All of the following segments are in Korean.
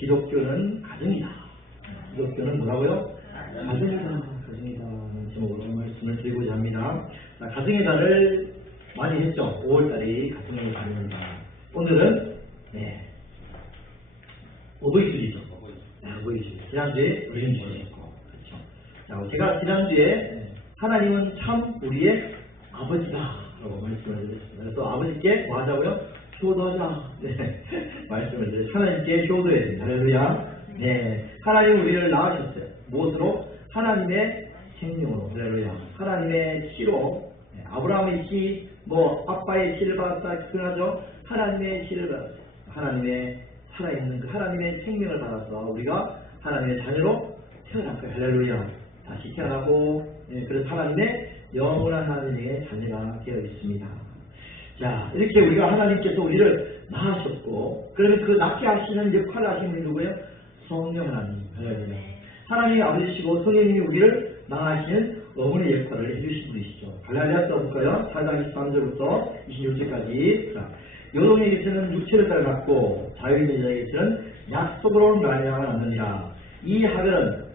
기독교는 가정이다. 기독교는 뭐라고요? 가정이다. 가정이다. 제목으로 말씀을 드리고자 합니다. 자, 가정의 달을 많이 했죠. 5월달이 가정의 달입니다. 오늘은 어버이주일이죠. 어버이주일. 지난주에 어린이주일이었고, 그렇죠. 자, 제가 지난주에 하나님은 참 우리의 아버지다라고 말씀을 드렸습니다. 그래서 아버지께 뭐 하자고요? 효도자. 말씀을 드렸어요. 하나님께 효도해야 됩니다. 할렐루야. 하나님 우리를 낳으셨어요. 무엇으로? 하나님의 생명으로. 할렐루야. 하나님의 씨로. 아브라함의 씨, 아빠의 씨를 받았다 표현하죠. 하나님의 씨를 받았어요. 하나님의 살아있는 그 하나님의 생명을 받아서 우리가 하나님의 자녀로 태어난 거예요. 할렐루야. 다시 태어나고, 그래서 하나님의 영원한 하나님의 자녀가 되어 있습니다. 자, 이렇게 우리가 하나님께서 우리를 낳으셨고, 그러면 그 낳게 하시는 역할을 하시는 분이 누구예요? 성령 하나님. 할렐루야. 하나님의 아버지시고 성령님이 우리를 낳으시는 어머니 역할을 해주신 분이시죠. 갈라디아서 볼까요? 4장 23절부터 26절까지. 자, 여동에게서는 육체를 따라갔고 자유인의 자에게서는 약속으로 말미암아 낳느니라. 이 하늘은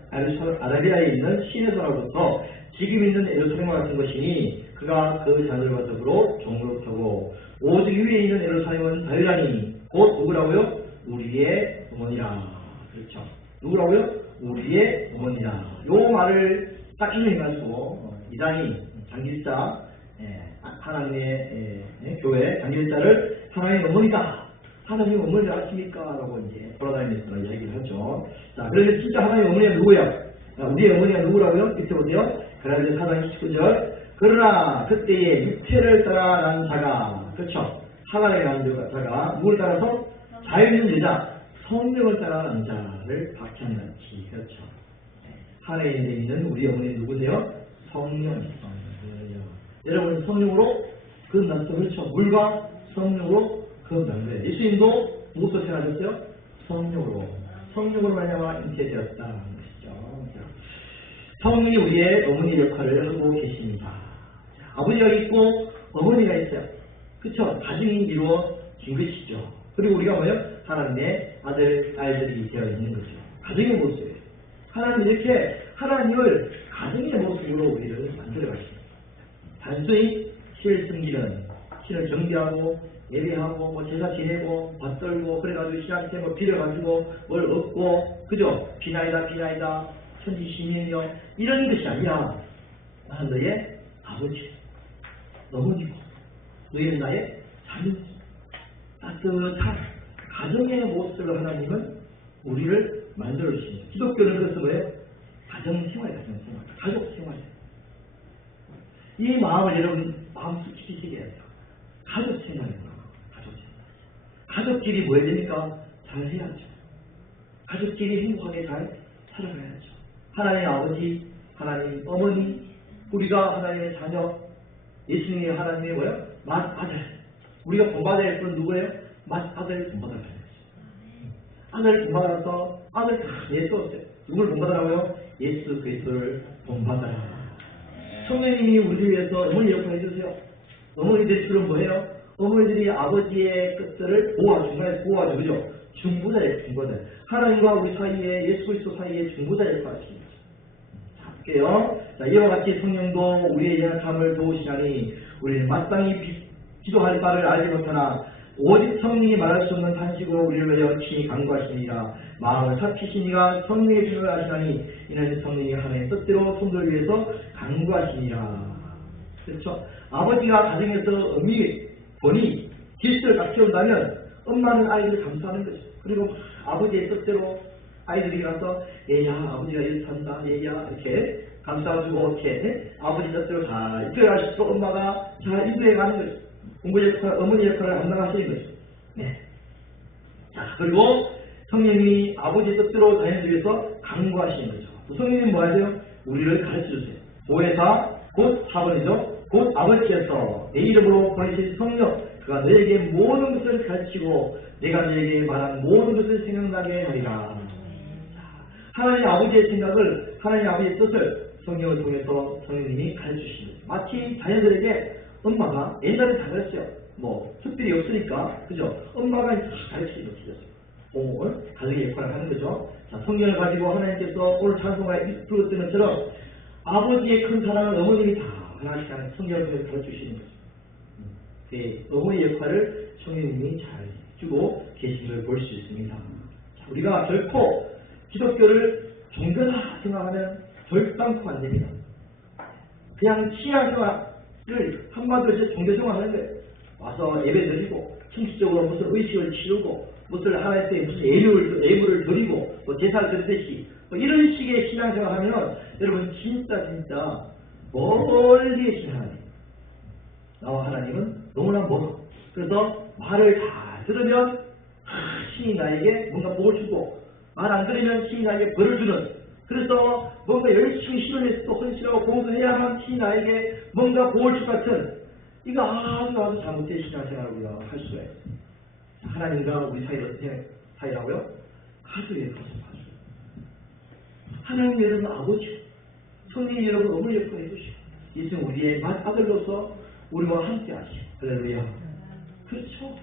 아라비아에 있는 시내사로부터 지금 있는 예루살렘과 같은 것이니 그가 그 자녀들과 더불어 종로터고 오직 위에 있는 예루살렘은 자유라니 곧 누구라고요? 우리의 어머니라. 그렇죠. 누구라고요? 우리의 어머니라. 요 말을 딱 인용해가지고 이단이 장길자 하나님의 교회 장길자를 하나님의 어머니다. 하나님의 어머니를 아십니까? 라고 이제 돌아다니면서 이야기를 하죠. 자, 그런데 진짜 하나님의 어머니가 누구예요? 우리의 어머니가 누구라고요? 밑에 보세요. 갈라디아 4장 19절. 그러나 그때에 육체를 따라 난 자가, 그렇죠? 하나님의 난 자가 누구를 따라서? 자유있는 여자, 성령을 따라 난 자를 박해한다지. 그렇죠. 하늘에 있는 우리 어머니 누구세요? 성령. 여러분 성령으로 거듭났죠. 그렇죠. 물과 성령으로 거듭난 거예요. 예수님도 무엇으로 태어나셨어요? 성령으로. 성령으로 말미암아 잉태되었다는 것이죠. 성령이 우리의 어머니 역할을 하고 계십니다. 아버지가 있고 어머니가 있어요. 그렇죠. 가정이 이루어진 것이죠. 그리고 우리가 뭐예요? 하나님의 아들이 되어 있는 거죠. 가정의 모습이에요. 하나님 이렇게 하나님을 가정의 모습으로 우리를 만들어 가십니다. 단순히 실 숨기는, 신을 정비하고 예배하고 제사 지내고 밭 떨고 그래가지고 신앙생활 빌어가지고 뭘 얻고, 그죠? 비나이다 천지시민이여 이런 것이 아니라 나는 너의 아버지, 어머니고 너희는 나의 자녀. 따뜻한 가정의 모습으로 하나님은 우리를 만들어 주십니다. 기독교는 그것은 뭐예요? 가정생활. 가족생활. 이 마음을 여러분 마음속 지키시게 해야 돼요. 가족생활이구나. 가족끼리 뭐 해야 됩니까? 잘 해야죠. 가족끼리 행복하게 잘 살아가야죠. 하나님의 아버지, 하나님 어머니, 우리가 하나님의 자녀, 예수님이 하나님의 뭐예요? 맏아들. 우리가 본받아야 할 분 누구예요? 맏아들 본받아야 돼요. 아들 본받아서 아들 다 예수였어요. 누굴 본받으라고요? 예수 그리스도를 본받아라. 성령님이 우리를 위해서 어머니 역할을 해주세요. 어머니들이 주로 뭐예요? 어머니들이 아버지의 것들을 보호하죠. 그죠? 중보자예요. 중보자. 하나님과 우리 사이에, 예수 그리스도 사이에 중보자 역할을 하십니다. 자, 볼게요. 자, 이와 같이 성령도 우리의 연약함을 도우시나니 우리는 마땅히 기도할 바를 알지 못하나 오직 성령이 말할 수 없는 탄식으로 우리를 위하여 친히 간구하시니라. 마음을 삭히시니가 성령의 필요를 하시나니 이는 성령이 하나님의 뜻대로 성도를 위해서 간구하시니라. 그렇죠? 아버지가 가정에서 본이 질서를 다 키운다면 엄마는 아이들을 감싸는 거죠. 그리고 아버지의 뜻대로 아이들이 가서 얘야 아버지가 이렇게 산다 얘야 이렇게 감싸주고 이렇게 아버지 뜻대로 잘 이끌어가시고 엄마가 잘 인도해가는 거죠. 어머니 역할을 감당하시는 거죠. 자, 그리고 성령님이 아버지 뜻대로 자녀들 위해서 강구하시는 거죠. 성령님이 뭐 하세요? 우리를 가르쳐주세요. 보혜사, 곧 사번이죠. 곧 아버지께서 내 이름으로 보내신 성령, 그가 너에게 모든 것을 가르치고 내가 너에게 말한 모든 것을 생각나게 하리라. 하나님 아버지의 생각을, 하나님 아버지의 뜻을 성령을 통해서 성령님이 가르치시는 거죠. 마치 자녀들에게 엄마가 옛날에 다 가르쳐요. 특별히 없으니까, 그죠? 엄마가 다 가르치는 것이죠. 가정의 역할을 하는 거죠. 자, 성경을 가지고 하나님께서 오늘 찬송가에 부르던 것처럼 아버지의 큰 사랑은 어머님이 다 하나씩 하는 성경을 통해서 가르쳐주시는 거죠. 어머니의 역할을 성령님이 잘 주고 계신 걸 볼 수 있습니다. 자, 우리가 결코 기독교를 종교다 생각하면 절단코 안 됩니다. 그냥 신앙생활을 한마디로 종교생활 하는 거예요. 와서 예배 드리고 형식적으로 무슨 의식을 치르고 무슨 하나님께 무슨 예물을 드리고 뭐 제사를 드리듯이 뭐 이런 식의 신앙생활 하면 여러분 진짜 멀리의 신앙이에요. 나와 하나님은 너무나 멀어. 그래서 말을 잘 들으면 신이 나에게 뭔가 복을 주고 말 안 들으면 신이 나에게 벌을 주는, 그래서 뭔가 열심히 실험해서 또 헌신하고 공부해야만 신이 나에게 뭔가 복을 줄 같은, 이거 아주 잘못된 신앙생활을 우리가 할 수가 있어요. 하나님과 우리 사이를 어떻게 사이라고요? 아주 예뻐서 봐줘요. 하나님 여러분 아버지, 성령 여러분 어머니 역할을 해주시고, 예수는 우리의 아들로서 우리와 함께 하시고, 할렐루야. 그렇죠.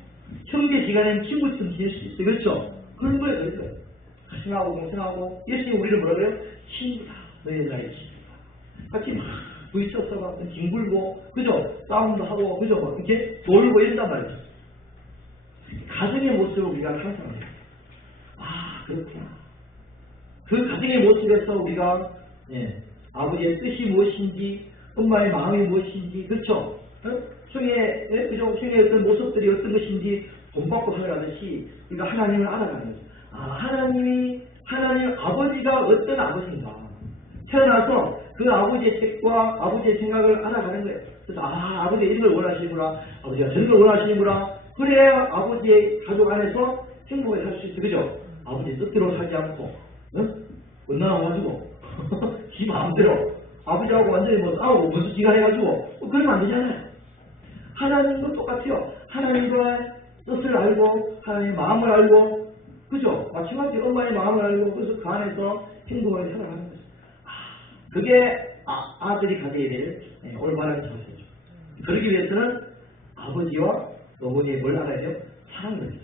형제지간엔 친구처럼 지낼 수 있어요. 그렇죠? 그런 거예요. 그런 거예요. 가슴하고 동생하고 예수님 우리를 뭐라 그래요? 친구다. 너희 나의 친구다. 같이 막 부딪혀서 막 뒹굴고, 그죠? 싸움도 하고, 그죠? 막 이렇게 놀고 이런단 말이죠. 가정의 모습을 우리가 상상해요. 아, 그렇구나. 그 가정의 모습에서 우리가 아버지의 뜻이 무엇인지, 엄마의 마음이 무엇인지, 그렇죠? 형의 어떤 모습들이 어떤 것인지 본받고 살아가듯이 우리가 하나님을 알아가는 거죠. 아, 하나님 아버지가 어떤 아버지인가. 태어나서 그 아버지의 책과 아버지의 생각을 알아가는 거예요. 그래서 아버지가 이런 걸 원하시는구나, 아버지가 저런 걸 원하시는구나. 그래야 아버지의 가족 안에서 행복하게 살 수 있어요. 그죠? 아버지 뜻대로 살지 않고 엇나눠가지고 지 마음대로 아버지하고 완전히 무슨 지가 해가지고 그러면 안 되잖아요. 하나님도 똑같아요. 하나님과 뜻을 알고 하나님의 마음을 알고, 그죠? 마찬가지 엄마의 마음을 알고, 그래서 그 안에서 행복하게 살아가는 거죠. 그게 아들이 가져야 될 올바른 자세죠. 그러기 위해서는 아버지와 어머니의 뭘 알아야 돼요? 사랑을 해야 돼요.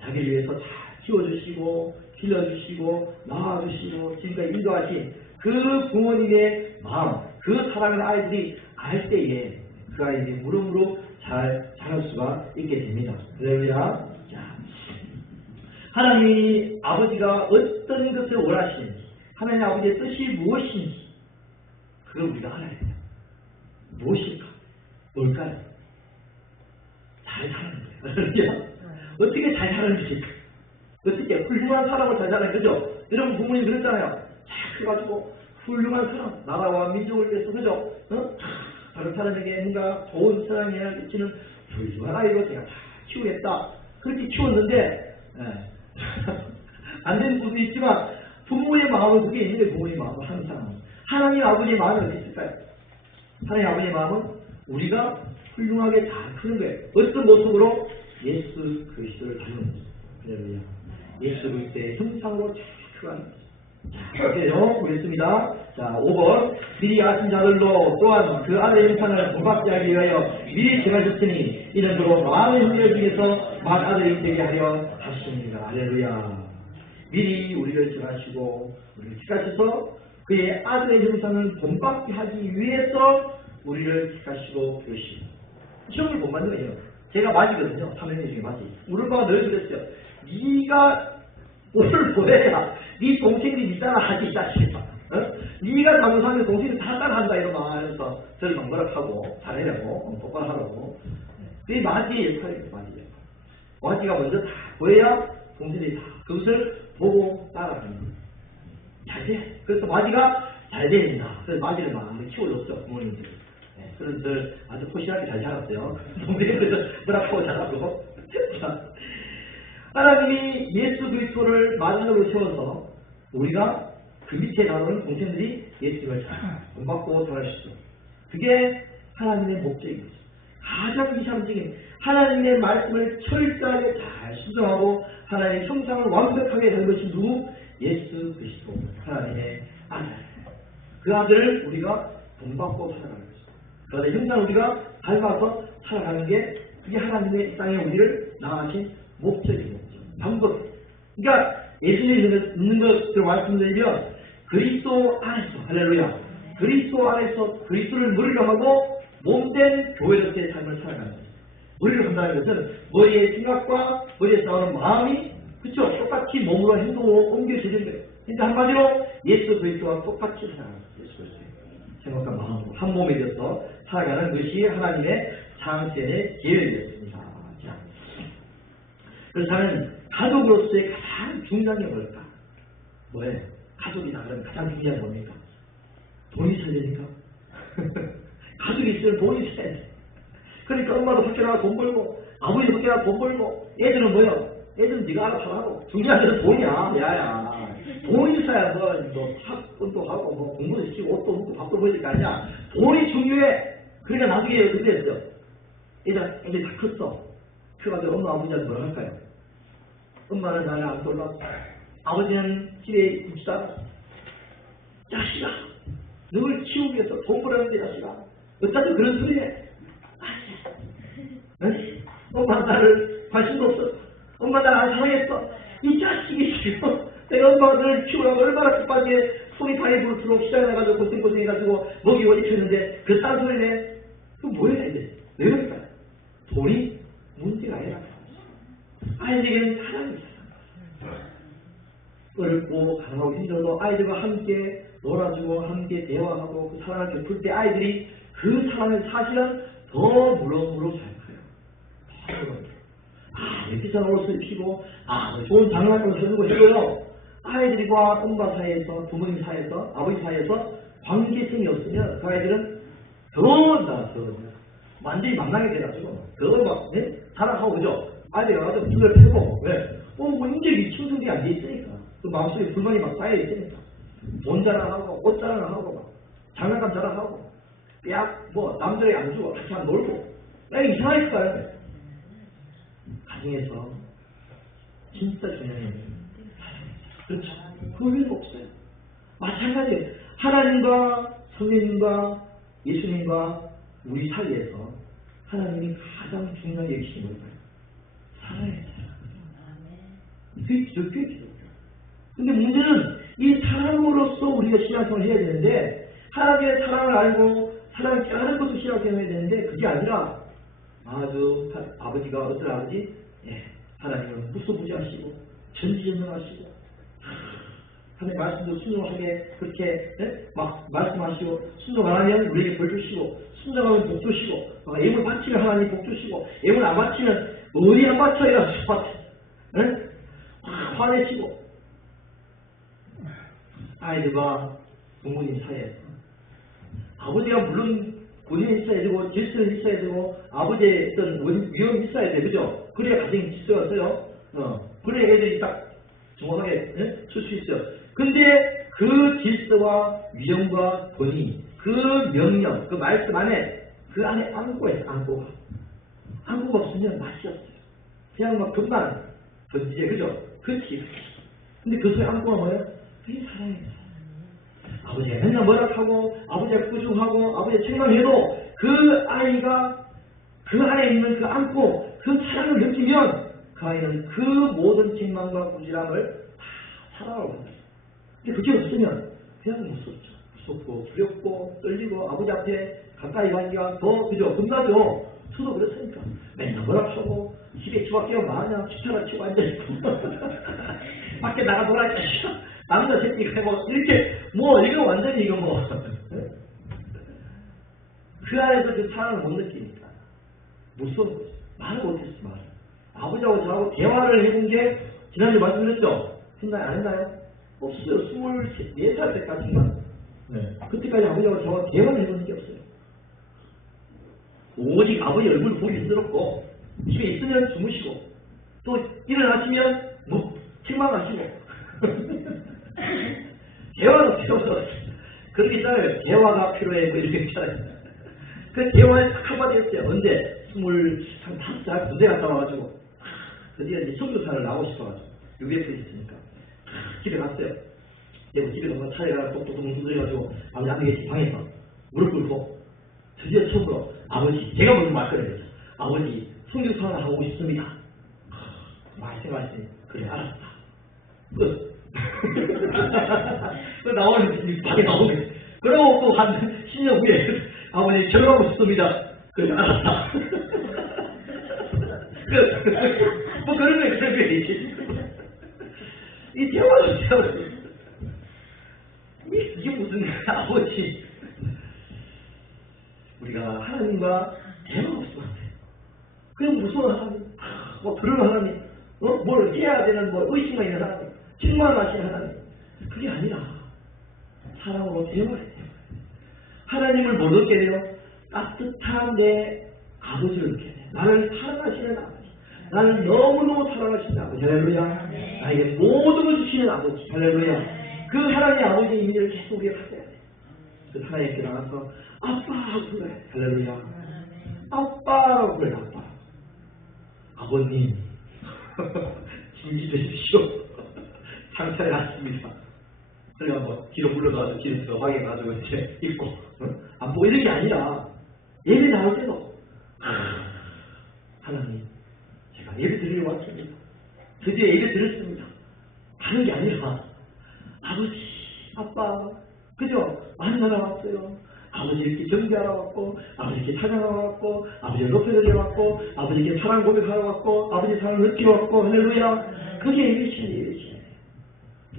자기를 위해서 잘 키워주시고 길러주시고 낳아주시고 지금까지 인도하신 그 부모님의 마음, 그 사랑을 아이들이 알 때에 그 아이들이 무릎으로 잘 자랄 수가 있게 됩니다. 할렐루야. 하나님이 아버지가 어떤 것을 원하시는지, 하나님 아버지의 뜻이 무엇인지 그걸 우리가 알아야 돼요. 무엇일까? 뭘까요? 잘 사는 거예요. 어떻게 잘 사는지, 어떻게 훌륭한 사람을 잘 사는 거죠? 여러분 부모님 그랬잖아요. 잘 해가지고 훌륭한 사람, 나라와 민족을 위해서, 그죠? 다른 사람에게 뭔가 좋은 사랑을 미치는 훌륭한 아이로 제가 다 키우겠다. 그렇게 키웠는데 안 되는 부분도 있지만 부모의 마음은 그게 있는데, 부모의 마음은 항상 하나님 아버지의 마음은 어디 있을까요? 하나님 아버지의 마음은 우리가 훌륭하게 잘 크는 거예요. 어떤 모습으로? 예수 그리스도를 닮는 거예요. 예수 그리스도의 형상으로 잘 크는 거예요. 그래요. 보겠습니다. 자, 5번. 미리 아신 자들로 또한 그 아들의 형상을 본받게 하기 위하여 미리 정하셨으니 이는 그로 마음의 형제 중에서 만 아들이 되게 하려 하십니다. 할렐루야. 미리 우리를 정하시고 우리를 택하셔서 그의 아들의 형상을 본받게 하기 위해서 우리를 택하시고 그러시고, 시험을 본받는 거예요. 제가 맞이거든요. 3년생 중에 맞이. 우리 엄마가 늘 그랬어요. 네가 옷을 보내야 네 동생들이 네 따라 하지, 이 자식아. 네가 잘못하면 동생이 다 따라한다 이러나. 그래서 저를 막 뭐라하고 잘해라고, 똑바로 하라고. 그게 맞이의 역할이에요. 맞이의 역할. 맞이가 먼저 다 보여야 동생들이 다 그것을 보고 따라하는 거예요. 잘 돼. 그래서 맞이가 잘 돼야 된다. 그래서 맞이를 많이 키워줬죠, 부모님들. 그런 들 아주 포시하게 잘 자랐어요. 동생들도 뭐라고 자라고. 하나님이 예수 그리스도를 마지막으로 세워서 우리가 그 밑에 나오는 동생들이 예수를 잘 본받고 전하시죠. 그게 하나님의 목적입니다. 가장 이상적인 하나님의 말씀을 철저하게 잘 순종하고 하나님의 형상을 완벽하게 된 것이 누구? 예수 그리스도, 하나님의 아들. 그 아들을 우리가 본받고 살아가는 거죠. 그 아들의 형상을 우리가 닮아서 살아가는 게, 그게 하나님의 이 땅에 우리를 낳으신 목적인 거죠. 방법. 그러니까 예수님 있는 것을 말씀드리면 그리스도 안에서 할렐루야. 그리스도 안에서 그리스도를 머리로 하고 몸된 교회로서의 삶을 살아가는 거예요. 머리로 한다는 것은 머리의 생각과 머리에 싸우는 마음이 그쵸? 똑같이 몸으로 행동으로 옮겨지는 거예요. 그러니까 한마디로 예수 그리스도와 똑같이 살아가는 거예요. 예수 그리스도의 생각과 마음으로 한 몸이 되어서 살아가는 것이 하나님의 창세의 계획이었습니다. 자, 그래서 저는 가족으로서의 가장 중요한 게 뭘까? 뭐예요? 가족이다 그러면 가장 중요한 게 뭡니까? 돈이 있어야 되니까. 가족이 있으면 돈이 있어야 돼. 그러니까 엄마도 밖에 나가 돈 벌고 아버지도 밖에 나가 돈 벌고 애들은 뭐야? 애들은 네가 알아서 하고 중요한 것은 돈이야. 야야. 돈이 있어야 뭐 학원도 하고 뭐 공부도 시키고 옷도 먹고 밥도 먹을 거 아니야. 돈이 중요해. 그러니까 나중에 어떻게 됐어? 애들 다 컸어. 그래가지고 엄마 아버지한테 뭐라 할까요? 엄마는 나를 안 돌봤어. 아버지는 집에 있지도 않았어. 자식아, 너를 키우기 위해서 돈 벌었는데 자식아. 어차피 그런 소리 해. 엄마 나를 관심도 없었어. 엄마 나를 안 사랑했어. 이 자식이 지금 내가 엄마가 너를 키우라고 얼마나 급하게 손이 발이 부르도록 시장에 나가지고 고생해가지고 먹이고 입혔는데 그 딴 소리네. 그럼 뭐해야 돼? 왜 그럴까? 돈이 문제가 아니라 아이들에게는 사랑이 있어요. 어렵고 가난하고 힘들어도 아이들과 함께 놀아주고 함께 대화하고 그 사랑을 베풀 때 아이들이 그 사랑을 사실은 더 무럭무럭 잘 커요. 비싼 옷을 입히고 좋은 장난감을 사주고 해도요. 아이들과 엄마 사이에서 부모님 사이에서 아버지 사이에서 관계성이 없으면 그 아이들은 더 완전히 망나게 돼가지고 더 자랑하고 그죠? 아이들이 와서 불을 펴고 왜? 뭐 인격이 충족이 안 돼 있으니까 그 마음속에 불만이 막 쌓여 있으니까 돈 자랑하고 옷 자랑하고 막 장난감 자랑하고 뭐 남들에게 안 주고 같이 안 놀고 이상하니까요. 가정에서 진짜 중요한 게 그렇죠. 그 외에는 없어요. 마찬가지예요. 하나님과 성령님과 예수님과 우리 사이에서 하나님이 가장 중요하게 여기신 걸까요? 사랑해야 돼요. 그게 기독교예요. 근데 문제는 이 사랑으로서 우리가 신앙생활을 해야 되는데 하나님의 사랑을 알고 사랑을 깨달은 것도 신앙생활을 해야 되는데 그게 아니라 아주 아버지가 어떤 아버지? 하나님은 무소부지하시고 전지전능하시고 하나님 말씀도 순종하게 그렇게 막 말씀하시고 순종 안 하면 우리에게 벌 주시고 순종하면 복 주시고 예물 바치면 하나님 복 주시고 예물 안 바치면 어디 안 바쳐야 화내시고 아이들과 부모님 사이에서 아버지가 물론 본인이 있어야 되고 질서는 있어야 되고 아버지의 어떤 위험이 있어야 돼 그죠? 그래야 가정이 질서가 있어요. 그래야 애들이 딱 정확하게 줄 수 있어요. 근데 그 질서와 위험과 권위 그 명령 그 말씀 안에 그 안에 안고가 있어요. 안고가 없으면 맛이 없어요. 그냥 막 금방 던지게 그죠? 그렇지. 근데 그 속에 안고가 뭐예요? 그게 사랑이에요. 아버지가 맨날 뭐라하고 아버지가 꾸중하고 아버지가 책망해도 그 아이가 그 안에 있는 그 안고 그 사랑을 느끼면 그 아이는 그 모든 책망과 꾸지람을 다 사랑하고 합니다. 근데 그게 없으면 그냥 무섭죠. 무섭고 두렵고 떨리고 아버지 앞에 가까이 가기가 더 그죠? 겁나죠. 저도 그렇으니까 맨날 뭐라하고 집에 치워깨워 마냥 귀찮아 치고 앉아있고 밖에 나가 놀아야 남자 새끼가 뭐 이렇게 뭐 이거 완전히 이거 뭐 그 안에서 그 사랑을 못 느끼니까 무서운 거죠. 말을 못했어. 아버지하고 저하고 대화를 해본 게 지난주에 말씀드렸죠? 했나요? 안 했나요? 없어요. 24살 때까지만 그때까지 아버지하고 저하고 대화를 해본 게 없어요. 오직 아버지 얼굴 보기 힘들었고 집에 있으면 주무시고 또 일어나시면 뭐 책망하시고 대화가 필요 없어. 그렇게 있잖아요. 대화가 필요해. 뭐 이렇게 있잖아요. 그 대화에 딱 한마디 했어요. 언제? 25살 군대 갔다 와가지고 드디어 이제 선교사를 나오고 싶어가지고 UF에 있으니까 집에 갔어요. 집에 가서 차에가 똑똑똑 뭉뚱그려가지고 아버지 안 되겠지 방에서 무릎 꿇고 드디어 처음으로 아버지 제가 먼저 말씀을 했죠. 아버지 선교사를 하고 싶습니다. 많이 생각하시니 그래, 알았다. 끝. 그 나오는, 방에 나오네. 그러고 또 한 10년 후에 아버님 결혼하고 싶습니다. 그래, 알았다. 끝. 뭐 그런 거야, 이 대화도 이게 무슨 아버지. 우리가 하나님과 대화가 없으면 안 돼. 그냥 무서운 하나님, 뭐 그런 하나님, 뭘 해야 되는 뭐 의심이 있는 하나님, 책망하시는 하나님. 그게 아니라 사랑으로 대화해야 돼요. 하나님을 못 얻게 돼요. 따뜻한 내 아버지를 얻게 돼요. 나를 사랑하시는 아버지, 나를 너무너무 사랑하시는 아버지, 할렐루야. 나에게 모든 걸 주시는 아버지, 할렐루야. 그 하나님의 아버지의 의미를 계속 우리가 가져야 돼. 그 하나님께 나가서 아빠 불러요. 할렐루야. 아빠라고 불러요. 아빠. 아버님 진지되십시오. 상처에 났습니다. 그래가 뭐 뒤로 물러가서 뒤로 들어가게 가지고 이제 있고 안 보고 이런 게 아니라 예배 나올 때도 하나님 제가 예배 드리러 왔습니다. 드디어 예배 드렸습니다. 하는 게 아니라 아버지, 아빠, 그죠? 만나러 왔어요. 아버지 이렇게 경배하러 왔고, 아버지 이렇게 찬양하러 왔고, 아버지를 높여드리러 왔고, 아버지께 사랑 고백하러 왔고, 아버지 사랑을 느끼러 왔고, 할렐루야. 그게 예배시네.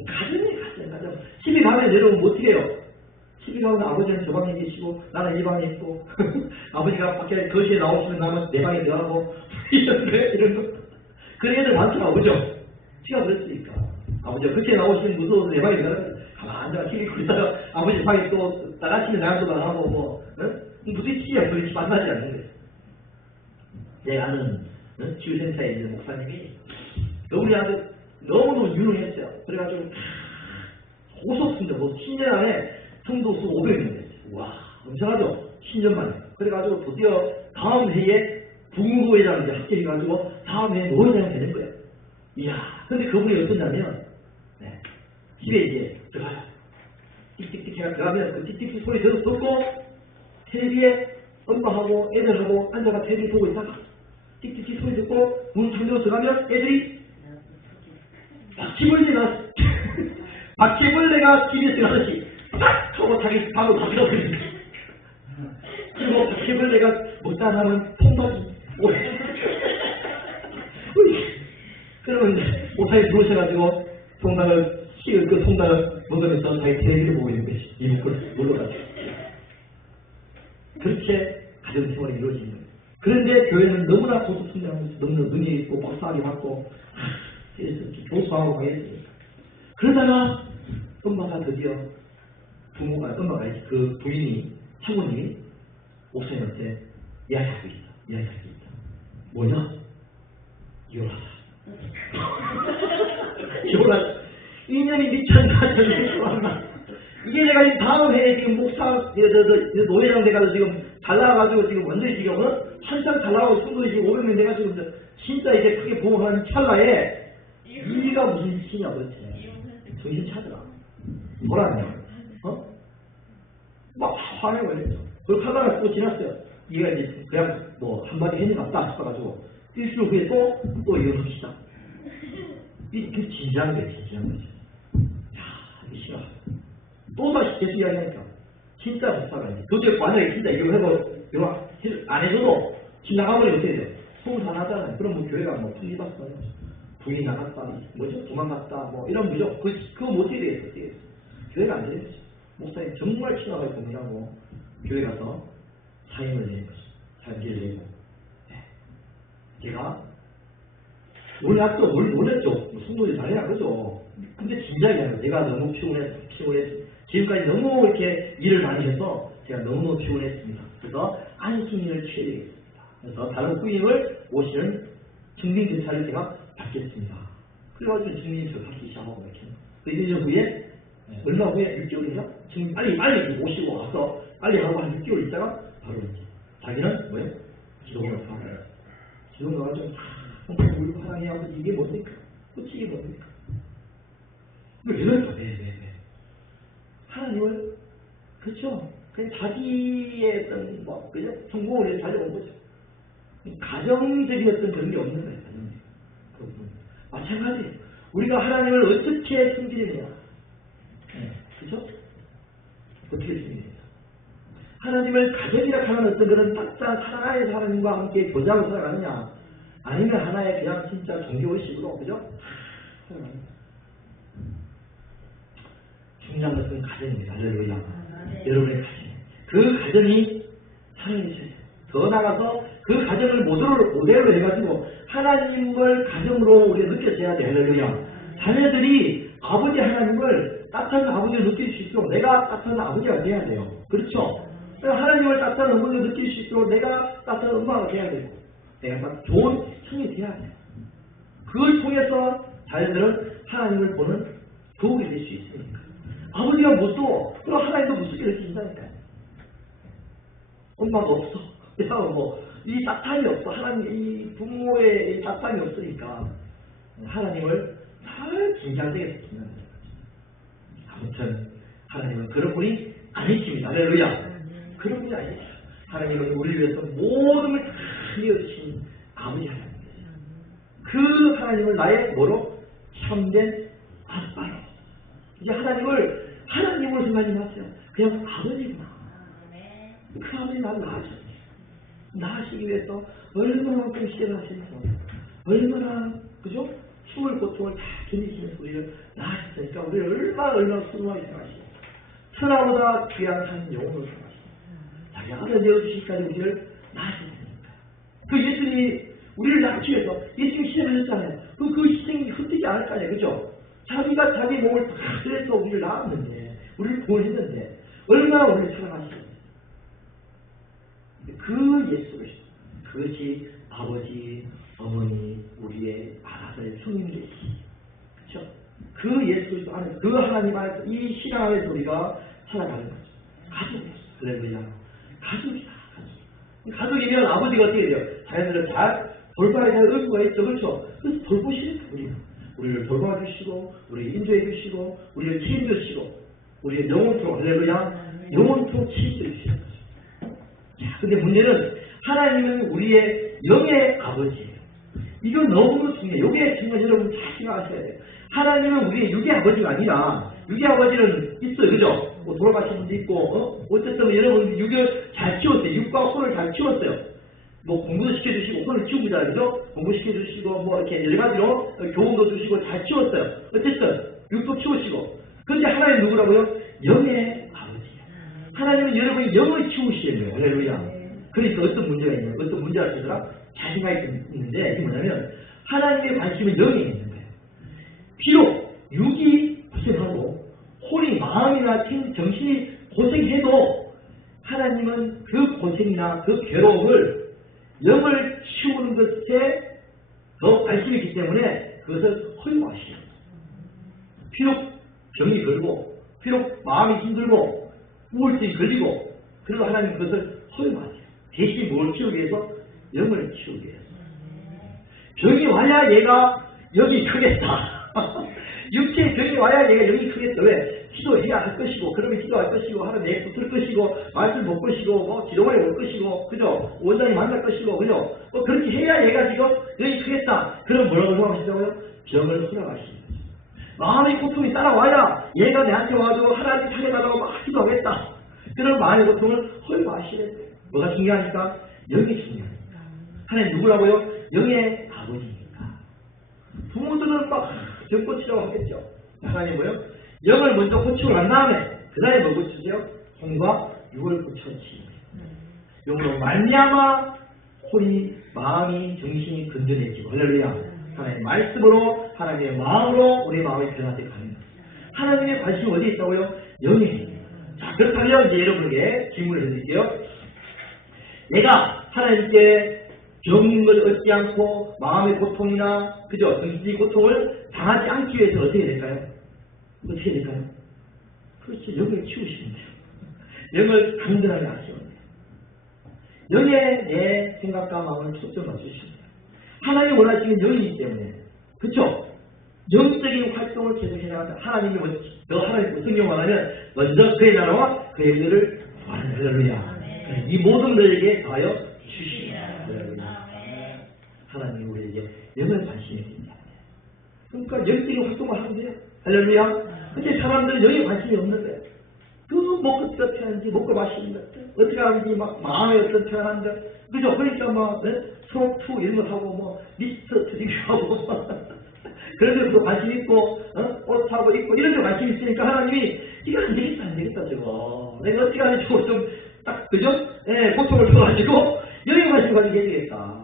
가정. 집에 가면 내려오면 어떻게 해요? 집에 가면 아버지는 저 방에 계시고, 나는 이 방에 있고, 아버지가 밖에 거실에 나오시면 나는 내 방에 들어가고, 이런 거. 그런 애들 많더라고, 그죠? 지가 그랬으니까. 아버지가 그때 나오시면 무서워서 내 방에 들어가면 가만히 앉아 TV 보고 있다가 아버지 방에 또 나가시면 나도 나가고 뭐 부딪히야 그렇게 만나지 않는 거예요. 내 아는 치유센터에 있는 목사님이 우리한테 너무너무 유능했어요. 그래가지고 고속순자 뭐 10년 안에 성도수 500명 됐어요. 와 엄청하죠? 10년 만에. 그래가지고 드디어 다음 해에 부흥교회라는 데 합격해가지고 다음 해에 노회장이 되는 거예요. 이야 근데 그분이 어떠냐면 집에 이제 들어가요. 띡띡띡 해가 들어가면 그 띡띡 소리 듣고 텔레비에 엄마하고 애들하고 앉아가 텔레비 보고 있다가 띡띡 소리 듣고 문 창으로 들어가면 애들이 바퀴벌레가 바퀴벌레가 집에 들어가듯이 딱 하고 자기 방으로 가버려버립니다. 그리고 바퀴벌레가 못다 하면 통박이 그러면 옷차에 들어오셔가지고 통닭을 그 통닭을 먹으면서 자기 텔레비를 보고 있는 것이 이목을 눌러가지고 그렇게 가정 생활이 이루어지는 거예요. 그런데 교회는 너무나 고수 성장하면서 너무나 능력이 있고 박사학위 받고 교수하고 가겠습니다. 그러다가 엄마가 드디어 엄마가 그 부인이 사모님이 목사님한테 이야기하고 있다. 뭐냐? 이혼하자. 이혼하자. 2년이 미쳤나. 이게 내가 이 다음 해에 지금 목사, 노회장 돼가지고 지금 잘 나와가지고 지금 완전히 지금 한참 잘 나가고 충분히 지금 500명 돼가지고 진짜 이제 크게 보험하는 찰나에 이가 무슨 미치냐 그렇지. 정신 차더라. 뭐라냐. 막 화내고 이랬죠. 그리고 하다가 또 지났어요. 얘가 이제 그냥 뭐 한마디 했는 없다 싶어가지고 일주일 후에 또 이혼합시다. 이게 진지한 거지. 이게 싫어. 또 다시 계속 이야기하니까 진짜 목사가 이제 도저히 만약에 진짜 이거 안 해줘도 집 나가버리면 어떻게 돼요? 서울 다 하잖아요. 그럼 뭐 교회가 뭐 풀리봤어요. 부인이 나갔다, 뭐죠? 도망갔다, 뭐 이런 거죠. 그거 뭐 어떻게 되겠어? 교회가 안 되겠지. 목사님 정말 친하게 고민하고 교회 가서 사임을 내는 거죠. 사임지를 내고. 제가 놀랬죠. 승부를 잘해야 그죠. 근데 진작에 아니라 내가 너무 피곤했어. 지금까지 너무 이렇게 일을 많이 해서 제가 너무너무 피곤했습니다. 그래서 안식일을 취해야 되겠습니다. 그래서 다른 후임을 모시는 증빙대사를 제가 받겠습니다. 그래가지고 증빙대사를 받기 시작하고 이렇게. 그 1년 후에 얼마 후에 6개월이죠? 지금 빨리 모시고 와서 빨리 하고 한 6개월 있다가 바로 이제 자기는 뭐예요? 기도를 하고 기도를 가지고 우리 하나님 아버지 이게 뭡니까? 끝이 뭡니까? 왜 이럴까? 네. 하나님을 그렇죠? 그냥 자기의 어떤 뭐 그죠? 성공을 위해 달려온 거죠. 가정적인 어떤 그런 게 없는 거예요. 마찬가지예요. 우리가 하나님을 어떻게 섬기느냐. 그죠? 어떻게 섬기느냐. 하나님을 가정이라 하는 어떤 그런 딱딱 하나의 하나님과 함께 교제하고 살아가느냐. 아니면 하나의 그냥 진짜 종교의식으로, 그죠? 중요한 것은 가정입니다. 할렐루야. 여러분의 가정. 그 가정이 하나님이세요. 더 나아가서 그 가정을 모델로 해가지고 하나님을 가정으로 우리가 느껴져야 돼. 할렐루야. 자녀들이 아버지 하나님을 따뜻한 아버지를 느낄 수 있도록 내가 따뜻한 아버지가 돼야 돼요. 그렇죠? 하나님을 따뜻한 어머니를 느낄 수 있도록 내가 따뜻한 엄마가 돼야 되고 내가 좋은 형이 돼야 돼요. 그걸 통해서 자녀들은 하나님을 보는 도움이 될 수 있으니까. 아버지가 무서워. 그럼 하나님도 무섭게 느낀다니까요. 엄마도 없어. 이 따뜻함이 없어. 하나님, 이 부모의 이 따뜻함이 없으니까 하나님을 잘 긴장되게 시키는 거예요. 아무튼 하나님은 그런 분이 아니십니다. 할렐루야. 그런 분이 아니에요. 하나님은 우리를 위해서 모든 걸 다 이어주신 아버지 하나님이세요. 그 하나님을 나의 뭐로? 참된 아빠로. 이제 하나님을 하나님으로 생각하지 마세요. 그냥 아버지구나. 그 아버지 나를 낳으셨어요. 낳으시기 위해서 얼마나 고생을 하시면서 얼마나 그죠? 추울 고통을 다 견디시면서 우리를 낳으셨으니까 우리를 얼마나 수고하게 생각하시고 천하보다 귀한 한 영혼을 생각하시고 자기 아들 내어주시기까지 우리를 낳으셨으니까 그 예수님이 우리를 낳기 위해서 예수님이 희생을 했잖아요. 그 희생이 흩어지지 않을 거 아니에요. 그죠? 자기가 자기 몸을 다 그래서 우리를 낳았는데 우리를 구원했는데 얼마나 우리를 사랑하시고 그 예수를 그것이 아버지, 어머니, 우리의 아들, 성령이시 그렇죠? 그 예수 안에 그 하나님 안에서 이 시간 안에서 우리가 살아가는 거죠. 가족이었어요. 할렐루야. 가족이다. 가족이면 아버지가 어떻게 돼요? 자녀들을 잘 돌봐야 될 의무가 있죠. 그렇죠? 그래서 돌보시는 우리를 돌봐주시고 우리를 인도해 주시고 우리를 책임져 주시고 우리의 영혼토록 할렐루야. 영혼토록 책임져 주시는 거죠. 자, 근데 문제는 하나님은 우리의 영의 아버지예요. 이건 너무 중요해요. 이게 정말 여러분 다 생각하셔야 돼요. 하나님은 우리의 육의 아버지가 아니라 육의 아버지는 있어요. 그죠? 뭐 돌아가신 분도 있고 어쨌든 여러분 육을 잘 키웠어요. 육과 혼을 잘 키웠어요. 뭐 공부도 시켜주시고 혼을 키웁니다. 그죠? 공부 시켜주시고 뭐 이렇게 여러 가지로 교훈도 주시고 잘 키웠어요. 어쨌든 육도 키우시고 그런데 하나님 누구라고요? 영의 아버지예요. 하나님은 여러분이 영을 키우시는 거예요. 할렐루야. 그러니까 어떤 문제가 있냐? 어떤 문제가 있더라? 자신감이 있는데 이게 뭐냐면 하나님의 관심은 영에 있는 거예요. 비록 육이 고생하고 혼이 마음이나 정신이 고생해도 하나님은 그 고생이나 그 괴로움을 영을 키우는 것에 더 관심이 있기 때문에 그것을 허용하시는 거예요. 비록 병이 걸고 비록 마음이 힘들고 우울증이 걸리고 그래도 하나님 그것을 허용하세요. 대신 뭘 키우기 위해서? 영을 키우기 위해서. 병이 와야 얘가 영이 크겠다. 육체의 병이 와야 얘가 영이 크겠다. 왜? 기도해야 할 것이고 그러면 기도할 것이고 하나님 내 붙을 것이고 말씀 볼 것이고 뭐 기도원에 올 것이고 그죠? 원장이 만날 것이고 그죠? 그렇게 해야 얘가 지금 영이 크겠다. 그럼 뭐라고 생각하시자고요? 병을 허락하시는 거죠. 마음의 고통이 따라와야 얘가 내한테 와가지고 하나님 찾아달라고 막 기도하겠다. 그런 마음의 고통을 허용하시는 거예요. 뭐가 중요하니까? 영이 중요하니까. 하나님 누구라고요? 영의 아버지니까. 부모들은 막 병고치라고 하겠죠. 하나님 뭐요? 영을 먼저 고치고 난 다음에 그 다음에 뭐 고치세요? 혼과 육을 고쳐치는 영으로 말미암아 혼이 마음이 정신이 건전해지고 할렐루야. 하나님의 말씀으로 하나님의 마음으로 우리의 마음이 변화되게 가는 거예요. 하나님의 관심이 어디에 있다고요? 영에 있어요. 자, 그렇다면 이제 여러분에게 질문을 해드릴게요. 내가 하나님께 병인 걸 얻지 않고 마음의 고통이나 그죠? 정신의 고통을 당하지 않기 위해서 어떻게 될까요? 어떻게 될까요? 그렇지. 영을 키우시면 돼요. 영을 강건하게 하시면 돼요. 영에 내 생각과 마음을 초점 맞추시면 돼요. 하나님이 원하시는 영이기 때문에 그렇죠? 영적인 활동을 계속 해나가다 하나님이 너 하나님 무슨 영 원하면 먼저 그의 나라와 그의 의를 구하는 할렐루야. 이 모든 너에게 더하여 주시리라. 하나님이 우리에게 영을 관심이 있습니다. 그럼 그러니까 영적인 활동을 하면 돼요. 할렐루야. 근데 사람들은 여기에 관심이 없는 거예요. 그 먹고 어떻게 하는지, 먹고 마시는 것, 어떻게 하는지, 막 마음에 어떤 표현하는데, 그죠? 그러니까 막, 트로트 이런 거 하고, 뭐, 미스터 트리뷰하고, 그런 데도 관심 있고, 옷 사고 입고, 이런 데 관심 있으니까 하나님이, 이거 안 되겠다, 안 되겠다, 저거. 내가 어떻게 하는지 좀, 딱, 그죠? 예, 고통을 줘가지고, 여기 관심 가지고 해야 되겠다.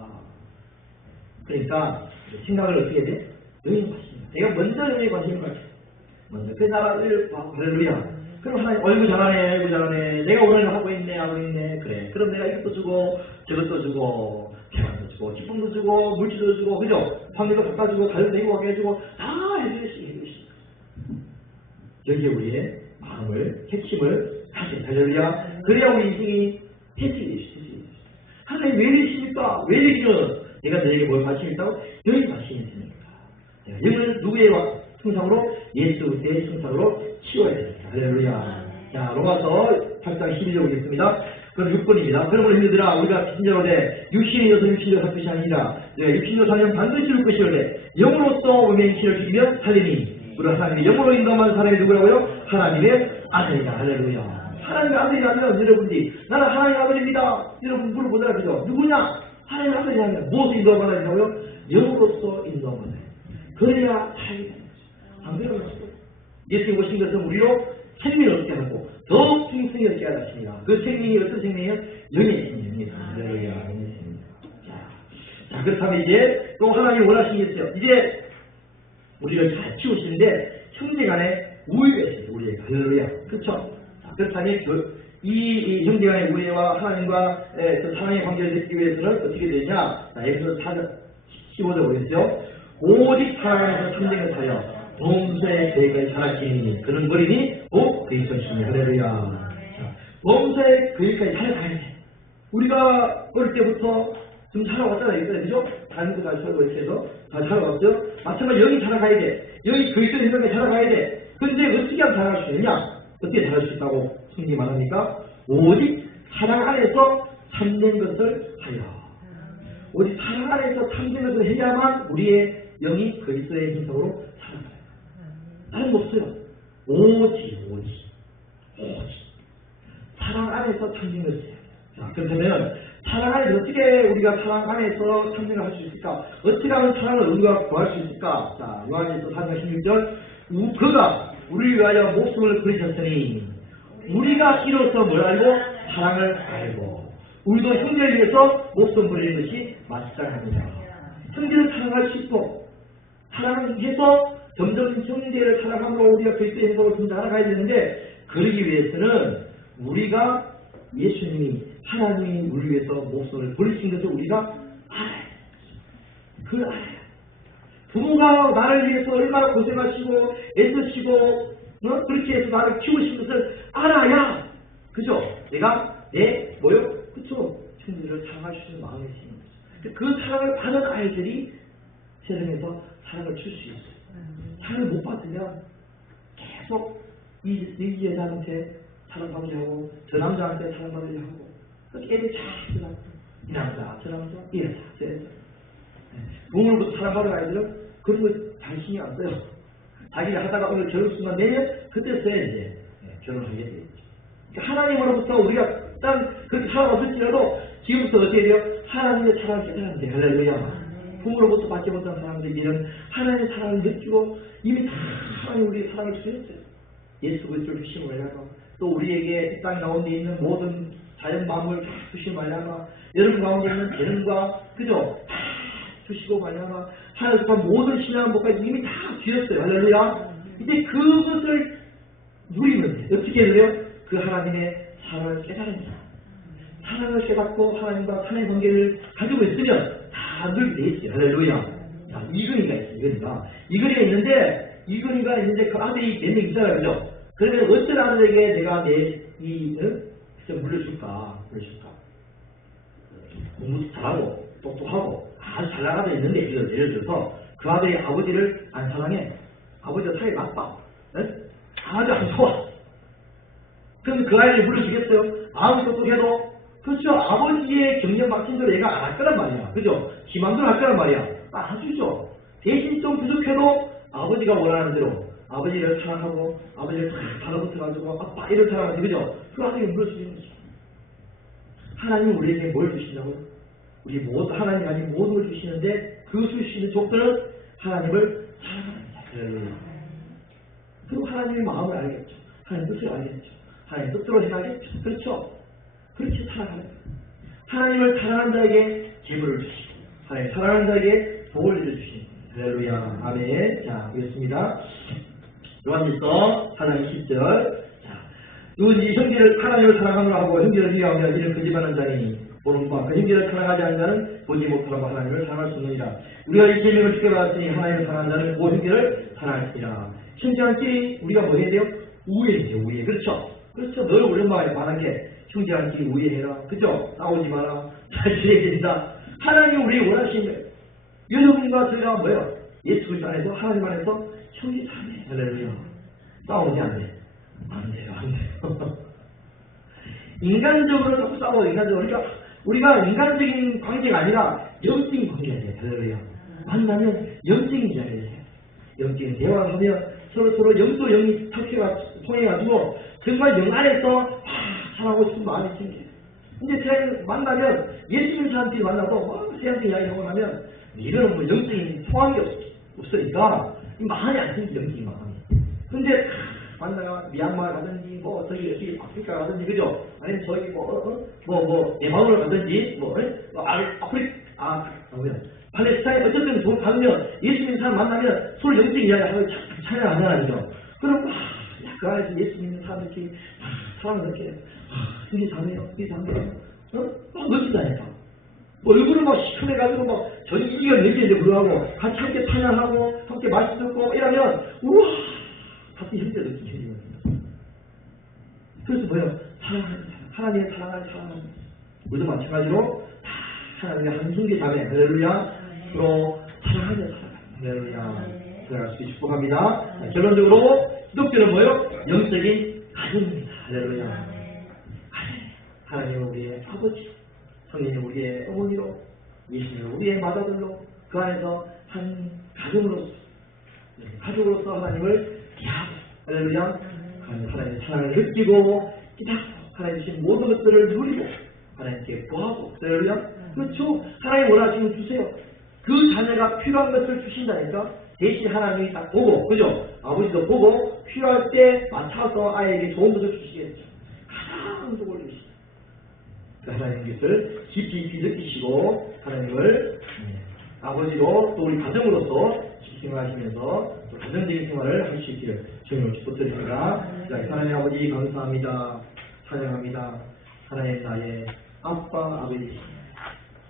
그러니까, 생각을 어떻게 해야 돼? 여기 관심. 내가 먼저 여기 관심을 가져. 먼저 그 나라를, 할렐루야. 그럼 하나님, 얼굴 잘하네, 얼굴 잘하네. 내가 오늘 하고 있네, 하고 있네. 그래. 그럼 내가 이것도 주고, 저것도 주고, 태만도 주고, 기쁨도 주고, 물질도 주고, 그죠? 환경도 바꿔주고, 가정도 행복하게 해주고, 다 해주시, 해주시. 여기에 우리의 마음을, 핵심을 다시 할렐루야. 그래야 우리 인생이 해치게 되시죠. 하나님 왜 이러십니까? 왜 이러시는? 내가 너에게 뭘 관심이 있다고? 여기 관심이 있으니까. 영을 누구의 형상으로? 예수 그리스도의 형상으로 치워야 됩니다. 할렐루야. 자, 로마서 8장 12절 보겠습니다. 그럼 6번입니다. 그러므로 형제들아, 우리가 진짜로 돼 육신이어서 육신으로 살 것이 아니라 육신으로 살면 반드시 죽을 것이오되 영으로서 운명의 신을 죽이면 살리니 우리 하나님의 영으로 인도만 사람이 누구라고요? 하나님의 아들이다. 할렐루야. 하나님의 아들이라면 여러분들이 나는 하나님의 아들입니다. 여러분 물어보더라. 그죠? 누구냐? 하나님의 아들이라면 무엇을 인도만 하냐고요? 영으로서 인도만 해. 그래야 살게 되는 거죠. 안 그러면 예수님 오신 것은 우리로 생명을 얻게 하고 더 풍성히 얻게 하셨습니다. 그 생명이 어떤 생명이에요? 영의 생명입니다. 할렐루야. 영의 생명입니다. 자, 그렇다면 이제 또 하나님 원하시는 게 있어요. 이제 우리를 잘 키우시는데 형제간에 우애가 있어요. 우애가. 할렐루야. 그렇죠? 그렇다면 이 형제간의 우애와 하나님과 사랑의 관계를 맺기 위해서는 어떻게 되냐? 자, 에베소 4장 15절 보겠죠? 오직 사랑에서 청정을 사여 범사의 계획을 살아가니 그는 머리니 그리스도시니. 할렐루야. 범사의 계획까지 살아가야 돼. 우리가 어릴 때부터 좀 살아왔잖아요. 그죠? 다른 거 잘 살고 이렇게 해서 다 살아왔죠? 마찬가지로 여기 살아가야 돼. 여기 그리스도의 생각에 살아가야 돼. 근데 어떻게 하면 살아갈 수 있느냐? 어떻게 살아갈 수 있다고 성경이 말합니까? 오직 사랑 안에서 참된 것을 하여. 오직 사랑 안에서 참된 것을 해야만 우리의 영이 그리스도의 형상으로 살아가요. 다른 거 없어요. 오직 사랑 안에서 참된 것을 해요. 자, 그렇다면 사랑 안에서 어떻게 우리가 사랑 안에서 참된을 할 수 있을까? 어떻게 하면 사랑을 우리가 구할 수 있을까? 자, 요한일서 4장 16절 그가 우리를 위하여 목숨을 버리셨으니 우리가 이로써 뭘 알고? 사랑을 알고 우리도 형제를 위해서 목숨 버리는 것이 마땅합니다. 형제를 사랑할 수 있고 사랑해서 점점 형제를 사랑함으로 우리가 그리스도의 행동을 좀 살아가야 되는데 그러기 위해서는 우리가 예수님이 하나님이 우리 위해서 목숨을 버리신 것을 우리가 알아야 돼요. 그걸 알아야 돼요. 부모가 나를 위해서 얼마나 고생하시고 애쓰시고 그렇게 해서 나를 키우신 것을 알아야 그죠? 내가 그쵸? 형제를 사랑할 수 있는 마음이 생기는 거죠. 그 사랑을 받은 아이들이 세상에서 사랑을 줄 수 있어요. 사랑을 못 받으면 계속 이 여자한테 사랑받으려 하고 저 남자한테 사랑받으려 하고 애들 잘 이 남자 저 남자 이 여자 저 여자 부모로부터 사랑받은 아이들은 그런 거 잘 신경 안 써요. 자기가 하다가 오늘 결혼 순간 내면 그때서야 이제 결혼하게 되겠죠. 그러니까 하나님으로부터 우리가 딱 그렇게 살아왔을지라도 지금부터 어떻게 돼요? 하나님의 사랑을 깨달으면 돼요. 할렐루야. 부모로부터 받지 못한 사람들에게는 하나님의 사랑을 느끼고 이미 다 하나님 우리의 사랑을 주셨어요. 예수 그리스도를 주신 말라마 또 우리에게 이 땅 가운데 있는 모든 자연 만물을 다 주신 말라마 여러분 가운데 있는 재능과 그죠? 다 주시고 말라마 하나님과 모든 신앙 법까지 이미 다 주셨어요. 할렐루야. 이제 그것을 누리면 돼요. 어떻게 해야 돼요? 그 하나님의 사랑을 깨달습니다. 사랑을 깨닫고 하나님과 사랑의 관계를 가지고 있으면 다 누리게 돼 있어요. 할렐루야. 자, 이근이가 있어요. 이근이가 있는데 이근이가 있는데 그 아들이 몇 명 있잖아요. 그죠? 그러면 어떤 아들에게 내가 물려줄까? 공부 잘하고 똑똑하고 아주 잘 나가다 있는데 예를 들어서 그 아들이 아버지를 안 사랑해. 아버지가 사이 나빠. 아주 안 좋아. 그럼 그 아이를 물려주겠어요? 아무리 똑똑해도 그렇죠. 아버지의 경력 막힌 대로 얘가 안 할 거란 말이야. 그죠? 기만대로 할 거란 말이야. 안 주죠. 대신 좀 부족해도 아버지가 원하는 대로 아버지를 사랑하고 아버지를 탁 달라붙어가지고 아빠 이런 사랑하지 그죠? 그 아들이 물을 수 있는 거죠. 하나님은 우리에게 뭘 주신다고요? 우리 모두 하나님 아닌 모든 걸 주시는데 그 주시는 조건은 하나님을 사랑합니다. 그리고 하나님의 마음을 알겠죠. 하나님 뜻을 알겠죠. 하나님 뜻대로 행하겠죠. 그렇죠? 그렇게 살아가는 거예요. 하나님을 사랑하는 자에게 재물을 주시고 하나님 사랑하는 자에게 복을 주시는 할렐루야. 아멘. 자, 읽겠습니다. 요한일서 4장 10절. 자, 누구든지 형제를 하나님을 사랑함으로 하고 형제를 미워하면 이는 거짓말하는 자니 보는 바 그 형제를 사랑하지 않는 자는 보지 못하고 하나님을 사랑할 수 없느니라. 우리가 이 계명을 주께 받았으니 하나님을 사랑하는 자는 그 형제를 사랑할지라. 형제한 끼리 우리가 뭐 해야 돼요? 우애해요. 우애. 그렇죠? 그렇죠. 늘 오랜만에 말한 게 형제한 끼리 우애해라. 그죠? 싸우지 마라. 잘 지내야 된다. 하나님이 우리 원하시는 거예요. 여러분과 저희가 뭐예요? 예수 그리스도 안에서 하나님 안에서 형제 자매. 할렐루야. 싸우지 안 돼. 안 돼요. 안 돼요. 인간적으로 자꾸 싸워. 인간적으로. 우리가 인간적인 관계가 아니라 영적인 관계가 돼요. 할렐루야. 만나면 영적인 이야기를 해요. 영적인 대화를 하면 서로 영도 영이 통해가지고 정말 영 안에서 사랑하고 싶은 마음이 생겨요. 근데 제가 만나면 예수님 사람들이 만나도 세상에 이야기하고 나면 이거는 뭐 영적인 통합이 없으니까 마음이 안 생기 영적인 마음이. 근데 만나가 미얀마 가든지 뭐 저기 여기 아프리카 가든지 그죠? 아니면 저기 뭐 대만으로 가든지 팔레스타인 어쨌든 돈 가면 예수님 사람 만나면 서로 영적인 이야기하고 찬양하잖아요. 그죠? 그럼 그 안에서 예수 믿는 사람들끼리 사랑을 느껴요. 이게 자매요, 이게 자매요. 막 멋지다니까. 뭐 얼굴을 막 시큰해가지고 막 전이 이기가 내기는데 불구하고 같이 함께 찬양하고 함께 말씀 듣고 이러면 우와 같은 형제 느끼는 거예요. 그래서 뭐예요? 사랑하는 하나님의 사랑하는 우리도 마찬가지로 다 하나님의 한 형제 자매 할렐루야 또 사랑하는 할렐루야 들어갈 수 있게 축복합니다. 결론적으로 기독교는 뭐예요? 영적인 가정입니다. 할렐루야. 하나님은 우리의 아버지, 성령은 우리의 어머니로, 예수님은 우리의 마다들로 그 안에서 한 가족으로서 하나님을 대하고 할렐루야. 하나님의 사랑을 느끼고 깨닫고 하나님 주신 모든 것들을 누리고 하나님께 구하고 할렐루야. 그렇죠. 하나님 원하시면 주세요. 그 자녀가 필요한 것을 주신다니까. 대신 하나님이 딱 보고 그죠? 아버지도 보고 필요할 때 맞춰서 아이에게 좋은 것을 주시겠죠. 가장 좋은 걸 주시죠. 하나님 것을 깊이 느끼시고 하나님을 아버지로 또 우리 가정으로서 생활하시면서 또 가정적인 생활을 할 수 있기를 주님을 축복드립니다. 하나님 아버지 감사합니다. 찬양합니다. 하나님 나의 아빠 아버지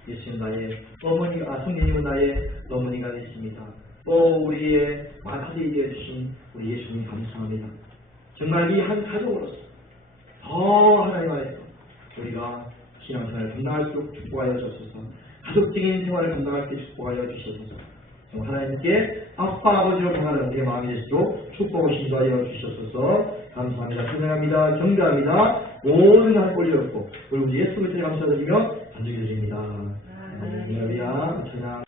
예수님 나의 어머니가 성령님은 나의 어머니가 되십니다. 또 우리의 아들이 되어주신 우리 예수님 감사합니다. 정말 이 한 가족으로서 더 하나님 안에서 우리가 신앙생활을 감당할수록 축복하여 주셔서 가족적인 생활을 감당할 수 있게 축복하여 주셔서 하나님께 아빠 아버지로 향하는 우리의 마음이 되시도록 축복을 신도하여 주셔서 감사합니다. 찬양합니다. 경배합니다. 모든 한 올려놓고 우리 예수 그리스도에 감사드리며 간증해 드립니다. 할렐루야. 찬양.